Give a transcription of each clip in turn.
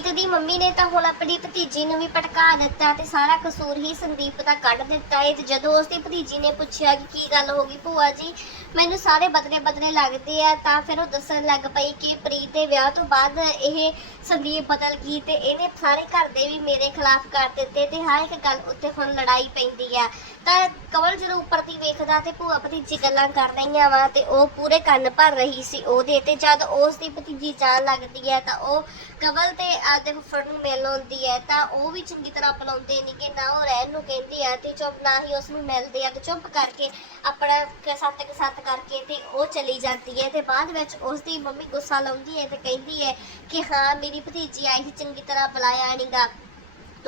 ਪ੍ਰੀਤ ਦੀ mummy ਨੇ ਤਾਂ ਹੁਣ ਆਪਣੀ ਭਤੀਜੀ ਨੂੰ ਵੀ ਭਟਕਾ ਦਿੱਤਾ ਤੇ ਸਾਰਾ ਕਸੂਰ ਹੀ ਸੰਦੀਪ ਦਾ ਕੱਢ ਦਿੱਤਾ ਹੈ ਤੇ ਜਦੋਂ ਉਸ ਦੀ ਭਤੀਜੀ ਨੇ ਪੁੱਛਿਆ ਕਿ ਕੀ ਗੱਲ ਹੋ ਗਈ ਭੂਆ ਜੀ, ਮੈਨੂੰ ਸਾਰੇ ਬਦਲੇ ਬਦਲੇ ਲੱਗਦੇ ਆ, ਤਾਂ ਫਿਰ ਉਹ ਦੱਸਣ ਲੱਗ ਪਈ ਕਿ ਪ੍ਰੀਤ ਦੇ ਵਿਆਹ ਤੋਂ ਬਾਅਦ ਇਹ ਸੰਦੀਪ ਬਦਲ ਗਈ ਤੇ ਇਹਨੇ ਸਾਰੇ ਘਰ ਦੇ ਵੀ ਮੇਰੇ ਖਿਲਾਫ ਕਰ ਦਿੱਤੇ ਤੇ ਹਰ ਇੱਕ ਗੱਲ ਉੱਤੇ ਹੁਣ ਲੜਾਈ ਪੈਂਦੀ ਆ। ਤਾਂ ਕਮਲ ਜਦੋਂ ਉੱਪਰ ਦੀ ਵੇਖਦਾ ਤੇ ਭੂਆ ਭਤੀਜੀ ਗੱਲਾਂ ਕਰ ਰਹੀਆਂ ਵਾ ਤੇ ਉਹ ਪੂਰੇ ਕੰਨ ਭਰ ਰਹੀ ਸੀ ਉਹਦੇ ਤੇ। ਜਦ ਉਸ ਦੀ ਭਤੀਜੀ ਜਾਣ ਲੱਗਦੀ ਹੈ ਤਾਂ ਉਹ ਕਮਲ ਤੇ ਆਦੇ ਫੁੱਫੜ ਨੂੰ ਮਿਲ ਆਉਂਦੀ ਹੈ ਤਾਂ ਉਹ ਵੀ ਚੰਗੀ ਤਰ੍ਹਾਂ ਬੁਲਾਉਂਦੇ ਨਹੀਂ ਕਿ ਨਾ ਉਹ ਰਹਿਣ ਨੂੰ ਕਹਿੰਦੀ ਆ ਤੇ ਚੁੱਪ ਨਾ ਹੀ ਉਸ ਨੂੰ ਮਿਲਦੇ ਆ ਤੇ ਚੁੱਪ ਕਰਕੇ ਆਪਣਾ ਸੱਤ ਕ ਸੱਤ ਕਰਕੇ ਤੇ ਉਹ ਚਲੀ ਜਾਂਦੀ ਹੈ ਤੇ ਬਾਅਦ ਵਿੱਚ ਉਸ ਦੀ ਮੰਮੀ ਗੁੱਸਾ ਲਾਉਂਦੀ ਹੈ ਤੇ ਕਹਿੰਦੀ ਹੈ ਕਿ ਹਾਂ, ਮੇਰੀ ਭਤੀਜੀ ਆਈ ਸੀ, ਚੰਗੀ ਤਰ੍ਹਾਂ ਬੁਲਾਇਆ ਨਹੀਂਗਾ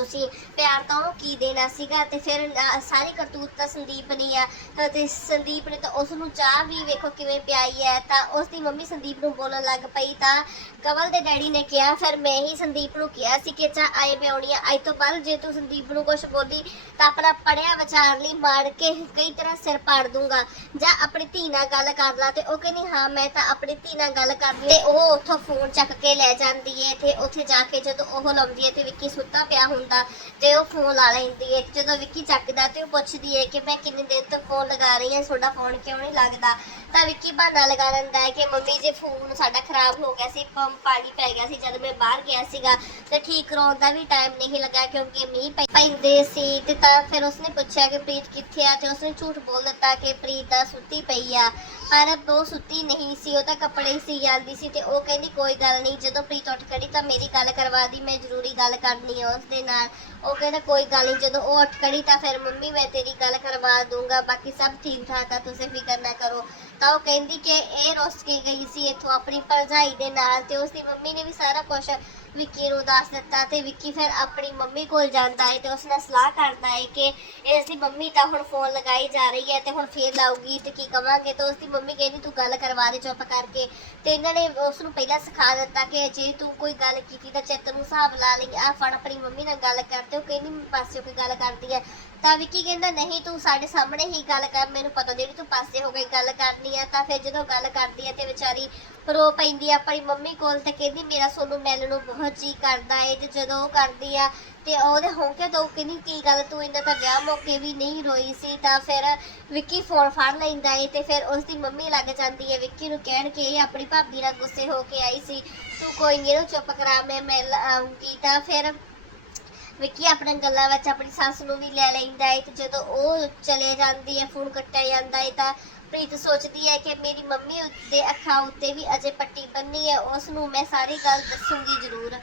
ਤੁਸੀਂ ਪਿਆਰ ਤਾਂ ਉਹਨੂੰ ਕੀ ਦੇਣਾ ਸੀਗਾ ਤੇ ਫਿਰ ਅਹ, ਸਾਰੀ ਕਰਤੂਤ ਤਾਂ ਸੰਦੀਪ ਨੇ ਆ। ਤਾਂ ਤੇ ਸੰਦੀਪ ਨੇ ਤਾਂ ਉਸ ਨੂੰ ਚਾਹ ਵੀ ਵੇਖੋ ਕਿਵੇਂ ਪਿਆਈ ਹੈ ਤਾਂ ਉਸ ਦੀ ਮੰਮੀ ਸੰਦੀਪ ਨੂੰ ਬੋਲਣ ਲੱਗ ਪਈ ਤਾਂ ਕਵਲ ਦੇ ਡੈਡੀ ਨੇ ਕਿਹਾ ਫਿਰ ਮੈਂ ਹੀ ਸੰਦੀਪ ਨੂੰ ਕਿਹਾ ਸੀ ਕਿ ਚਾਹ ਆਏ ਪਿਆਉਣੀ ਆ। ਅੱਜ ਤੋਂ ਬਾਅਦ ਜੇ ਤੂੰ ਸੰਦੀਪ ਨੂੰ ਕੁਝ ਬੋਲੀ ਤਾਂ ਆਪਣਾ ਪੜਿਆ ਵਿਚਾਰ ਲਈ ਮਾਰ ਕੇ ਕਈ ਤਰ੍ਹਾਂ ਸਿਰ ਪਾੜ ਦੂੰਗਾ। ਜਾਂ ਆਪਣੀ ਧੀ ਨਾਲ ਗੱਲ ਕਰ ਲਾ। ਤੇ ਉਹ ਕਹਿੰਦੀ ਹਾਂ ਮੈਂ ਤਾਂ ਆਪਣੀ ਧੀ ਨਾਲ ਗੱਲ ਕਰ ਕਰਨੀ ਤੇ ਉਹ ਉੱਥੋਂ ਫੋਨ ਚੱਕ ਕੇ ਲੈ ਜਾਂਦੀ ਹੈ ਤੇ ਉੱਥੇ ਜਾ ਕੇ ਜਦੋਂ ਉਹ ਲਾਉਂਦੀ ਹੈ ਤੇ ਵਿੱਕੀ ਸੁੱਤਾ ਪਿਆ ਹੁੰਦਾ ਤੇ ਉਹ ਫੋਨ ਲਾ ਲੈਂਦੀ ਹੈ। ਜਦੋਂ ਵਿੱਕੀ ਚੱਕਦਾ ਤੇ ਉਹ ਪੁੱਛਦੀ ਹੈ ਕਿ ਮੈਂ ਕਿੰਨੇ ਦਿਨ ਤੋਂ ਫੋਨ ਲਗਾ ਰਹੀ ਹਾਂ, ਤੁਹਾਡਾ ਫੋਨ ਕਿਉਂ ਨਹੀਂ ਲੱਗਦਾ? ਤਾਂ ਵਿੱਕੀ ਬਹਾਨਾ ਲਗਾ ਲੈਂਦਾ ਹੈ ਕਿ ਮੰਮੀ, ਜੇ ਫੋਨ ਸਾਡਾ ਖਰਾਬ ਹੋ ਗਿਆ ਸੀ, ਪੰਪ ਪਾਣੀ ਪੈ ਗਿਆ ਸੀ, ਜਦ ਮੈਂ ਬਾਹਰ ਗਿਆ ਸੀਗਾ ਤੇ ਠੀਕ ਕਰਾਉਣ ਦਾ ਵੀ ਟਾਈਮ ਨਹੀਂ ਲੱਗਾ ਕਿਉਂਕਿ ਮੀਂਹ ਪੈ- ਪੈਂਦੇ ਸੀ ਤੇ ਤਾਂ ਫਿਰ ਉਸਨੇ ਪੁੱਛਿਆ ਕਿ ਪ੍ਰੀਤ ਕਿੱਥੇ ਆ ਤੇ ਉਸਨੇ ਝੂਠ ਬੋਲ ਦਿੱਤਾ ਕਿ ਪ੍ਰੀਤ ਤਾਂ ਸੁੱਤੀ ਪਈ ਆ। ਪਰ ਉਹ ਸੁੱਤੀ ਨਹੀਂ ਸੀ, ਉਹ ਤਾਂ ਕੱਪੜੇ ਸੀ, ਜਾਂਦੀ ਸੀ ਤੇ ਉਹ ਕਹਿੰਦੀ, ਕੋਈ ਗੱਲ ਨਹੀਂ, ਜਦੋਂ ਪ੍ਰੀਤ ਉੱਠ ਖੜੀ ਤਾਂ ਮੇਰੀ ਗੱਲ ਕਰਵਾ ਦੀ, ਮੈਂ ਜ਼ਰੂਰੀ ਗੱਲ ਕਰਨੀ ਆ ਉਸ ਦੇ ਨਾਲ। ਉਹ ਕਹਿੰਦਾ, ਕੋਈ ਗੱਲ ਨਹੀਂ, ਜਦੋਂ ਉਹ ਉੱਠ ਖੜੀ ਤਾਂ ਫਿਰ ਮੰਮੀ ਮੈਂ ਤੇਰੀ ਗੱਲ ਕਰਵਾ ਦੂੰਗਾ, ਬਾਕੀ ਸਭ ਠੀਕ ਠਾਕ ਆ, ਤੁਸੀਂ ਫਿਕਰ ਨਾ ਕਰੋ। ਤਾਂ ਉਹ ਕਹਿੰਦੀ ਕਿ ਇਹ ਰੁੱਸ ਕੇ ਗਈ ਸੀ ਇੱਥੋਂ ਆਪਣੀ ਭਰਜਾਈ ਦੇ ਨਾਲ ਤੇ ਉਸਦੀ ਮੰਮੀ ਨੇ ਵੀ ਸਾਰਾ ਕੁਝ ਵਿੱਕੀ ਨੂੰ ਦੱਸ ਦਿੱਤਾ ਤੇ ਵਿੱਕੀ ਫਿਰ ਆਪਣੀ ਮੰਮੀ ਕੋਲ ਜਾਂਦਾ ਹੈ ਤੇ ਉਸ ਨਾਲ ਸਲਾਹ ਕਰਦਾ ਹੈ ਕਿ ਇਸ ਦੀ ਮੰਮੀ ਤਾਂ ਹੁਣ ਫੋਨ ਲਗਾਈ ਜਾ ਰਹੀ ਹੈ ਤੇ ਹੁਣ ਫੇਰ ਲਾਊਗੀ ਤੇ ਕੀ ਕਵਾਂਗੇ ਤਾਂ ਉਸ ਦੀ ਮੰਮੀ ਕਹਿੰਦੀ ਤੂੰ ਗੱਲ ਕਰਵਾ ਦੇ ਚੁੱਪ ਕਰਕੇ ਤੇ ਇਹਨਾਂ ਨੇ ਉਸ ਨੂੰ ਪਹਿਲਾਂ ਸਿਖਾ ਦਿੱਤਾ ਕਿ ਜੇ ਤੂੰ ਕੋਈ ਗੱਲ ਕੀਤੀ ਤਾਂ ਚਿੱਤ ਨੂੰ ਹਿਸਾਬ ਲਾ ਲਈ ਆ ਫੜ ਆਪਣੀ ਮੰਮੀ ਨਾਲ ਗੱਲ ਕਰਦੇ ਉਹ ਕਹਿੰਦੀ ਮੈਂ ਪਾਸੇ ਕੋਈ ਗੱਲ ਕਰਦੀ ਹੈ। ਤਾਂ ਵਿੱਕੀ ਕਹਿੰਦਾ, ਨਹੀਂ, ਤੂੰ ਸਾਡੇ ਸਾਹਮਣੇ ਹੀ ਗੱਲ ਕਰ, ਮੈਨੂੰ ਪਤਾ ਜਿਹੜੀ ਤੂੰ ਪਾਸੇ ਹੋ ਕੇ ਗੱਲ ਕਰਨੀ ਆ ਤਾਂ ਫਿਰ ਜਦੋਂ ਗੱਲ ਕਰਦੀ ਹੈ ਤੇ ਵਿਚਾਰੀ ਰੋ ਪੈਂਦੀ ਆ। ਆਪਣੀ ਮੰਮੀ ਕੋਲ ਤੇ ਕਹਿੰਦੀ, ਮੇਰਾ ਸੋਨੂੰ ਮਿਲਣ ਨੂੰ ਬਹੁਤ ਜੀ ਕਰਦਾ ਏ ਤੇ ਜਦੋਂ ਉਹ ਕਰਦੀ ਆ ਤੇ ਉਹਦੇ ਹੋਂਕੇ ਤੋਂ ਕਹਿੰਦੀ ਕੀ ਗੱਲ, ਤੂੰ ਇਹਨਾਂ ਤਾਂ ਵਿਆਹ ਮੌਕੇ ਵੀ ਨਹੀਂ ਰੋਈ ਸੀ ਤਾਂ ਫਿਰ ਵਿੱਕੀ ਫੋਨ ਫੜ ਲੈਂਦਾ ਏ ਤੇ ਫਿਰ ਉਸ ਦੀ ਮੰਮੀ ਲੱਗ ਜਾਂਦੀ ਹੈ ਵਿੱਕੀ ਨੂੰ ਕਹਿਣ ਕਿ ਇਹ ਆਪਣੀ ਭਾਬੀ ਨਾਲ ਗੁੱਸੇ ਹੋ ਕੇ ਆਈ ਸੀ। ਤੂੰ ਕੋਈ ਨੀ, ਇਹਨੂੰ ਚੁੱਪ ਕਰਾ, ਮੈਂ ਮਿਲ ਆਉਂਗੀ ਤਾਂ ਫਿਰ ਵਿੱਕੀ ਆਪਣੇ ਗੱਲਾਂ ਵਿੱਚ ਆਪਣੀ ਸੱਸ ਨੂੰ ਵੀ ਲੈ ਲੈਂਦਾ ਏ ਤੇ ਜਦੋਂ ਉਹ ਚਲੇ ਜਾਂਦੀ ਹੈ ਫੋਨ ਕੱਟਿਆ ਜਾਂਦਾ ਏ ਤਾਂ ਪ੍ਰੀਤ ਸੋਚਦੀ ਹੈ ਕਿ ਮੇਰੀ ਮੰਮੀ ਦੇ ਅੱਖਾਂ ਉੱਤੇ ਵੀ ਅਜੇ ਪੱਟੀ ਬੰਨੀ ਹੈ ਉਸ ਨੂੰ ਮੈਂ ਸਾਰੀ ਗੱਲ ਦੱਸੂਗੀ ਜ਼ਰੂਰ।